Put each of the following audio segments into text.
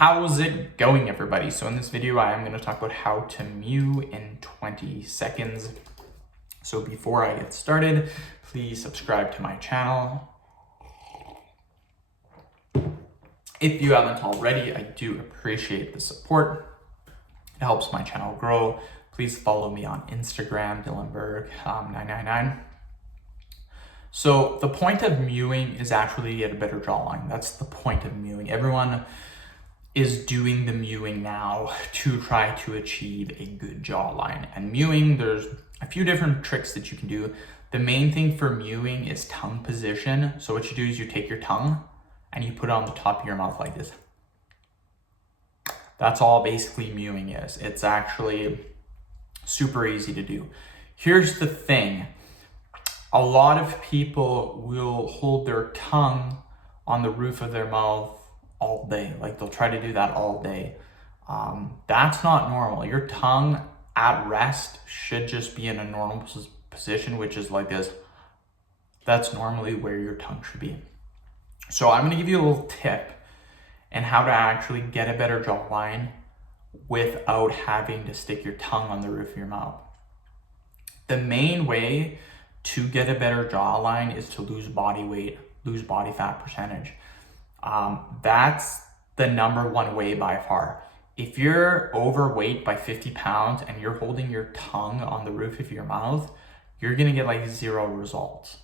How's it going, everybody? So in this video, I am going to talk about how to mew in 20 seconds. So before I get started, please subscribe to my channel. If you haven't already, I do appreciate the support. It helps my channel grow. Please follow me on Instagram, Dylanberg999. So the point of mewing is actually to get a better jawline. That's the point of mewing. Everyone is doing the mewing now to try to achieve a good jawline. And mewing, there's a few different tricks that you can do. The main thing for mewing is tongue position. So what you do is you take your tongue and you put it on the top of your mouth like this. That's all basically mewing is. It's actually super easy to do. Here's the thing. A lot of people will hold their tongue on the roof of their mouth all day. Like they'll try to do that all day. That's not normal. Your tongue at rest should just be in a normal position, which is like this. That's normally where your tongue should be. So I'm going to give you a little tip on how to actually get a better jawline without having to stick your tongue on the roof of your mouth. The main way to get a better jawline is to lose body weight, lose body fat percentage. That's the number one way by far. If you're overweight by 50 pounds and you're holding your tongue on the roof of your mouth, you're gonna get like zero results.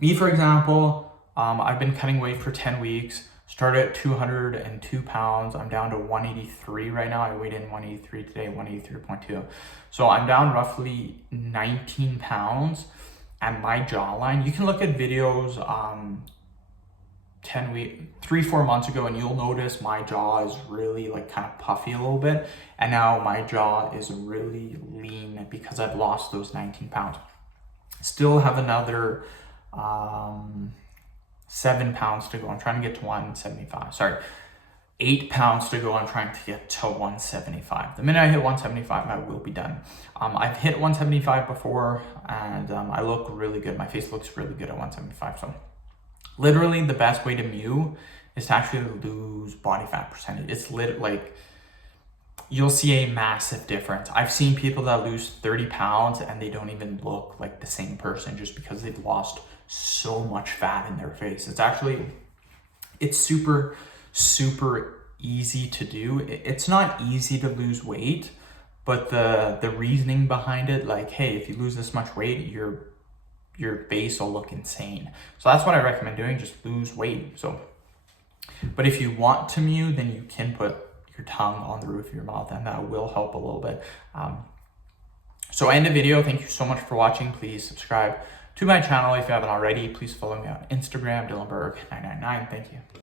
Me, for example, I've been cutting weight for 10 weeks, started at 202 pounds. I'm down to 183 right now. I weighed in 183 today, 183.2. So I'm down roughly 19 pounds, and my jawline, you can look at videos 3-4 months ago, and you'll notice my jaw is really like kind of puffy a little bit. And now my jaw is really lean because I've lost those 19 pounds. Still have another 7 pounds to go. I'm trying to get to 175. Sorry, 8 pounds to go. I'm trying to get to 175. The minute I hit 175, I will be done. I've hit 175 before, and I look really good. My face looks really good at 175. So literally the best way to mew is to actually lose body fat percentage. It's like you'll see a massive difference. I've seen people that lose 30 pounds and they don't even look like the same person just because they've lost so much fat in their face. It's super, super easy to do. It's not easy to lose weight, but the reasoning behind it, like, hey, if you lose this much weight, your face will look insane. So that's what I recommend doing, just lose weight. But if you want to mew, then you can put your tongue on the roof of your mouth, and that will help a little bit. So end the video. Thank you so much for watching. Please subscribe to my channel if you haven't already. Please follow me on Instagram, Dylanberg999. Thank you.